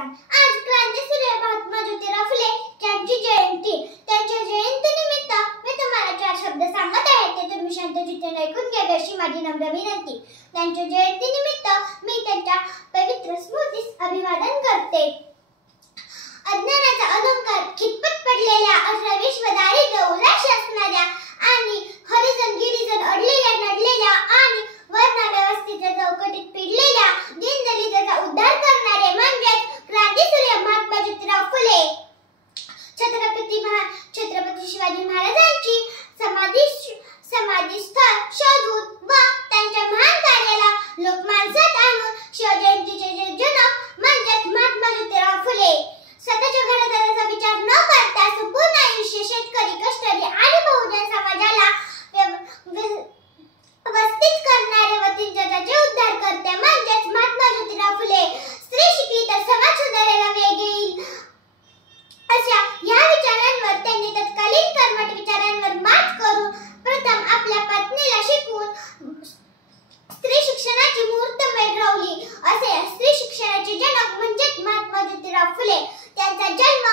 नमस्कार. आज क्रांतीसूर्य महात्मा ज्योतिराव फुले यांची जयंती. त्यांच्या जयंतीनिमित्त मी तुम्हाला 4 शब्द सांगत आहे, ते तुम्ही शांतचित्ताने ऐकून घ्यावे अशी माझी नम्र विनंती. त्यांच्या जयंतीनिमित्त मी त्यांच्या पवित्र स्मृतीस अभिवादन करते. अज्ञानाचा अलंकार खितपत पडलेल्या, अठराविश्व दारिद्र्य उराशी असणाऱ्या आणि हरिजन गिरिजन अडलेल्या नडलेल्या आणि वर्ण व्यवस्थेच्या चौकटीत पिडलेल्या दीनदलिताचा उद्धार करणारे म्हणजेच क्रांतीसूर्य महात्मा ज्योतिराव फुले. छत्रपती शिवाजी महाराजांची समाधीस्थळ शोधून व त्यांच्या महान कार्याला लोकमानसात आणून शिवजयंतीचे जनक म्हणजेच महात्मा ज्योतिराव फुले. स्वतःच्या घरादाराचा विचार न करता संपूर्ण आयुष्य शेतकरी, कष्टकरी आणि बहुजन समाजाला व्यवस्थित करणारे व जगाचे उद्धार करते म्हणजेच महात्मा ज्योतिराव फुले. स्त्री शिकली तर समाज सुधारायला वेग येईल अशा या विचारांवर त्यांनी तत्कालीन कर्मठ विचारांवर मात करून प्रथम आपल्या पत्नीला शिकवून स्त्री शिक्षणाची मुहूर्तमेढ रोवली. असे स्त्री शिक्षणाचे जनक म्हणजेच महात्मा ज्योतिराव फुले. त्यांचा जन्म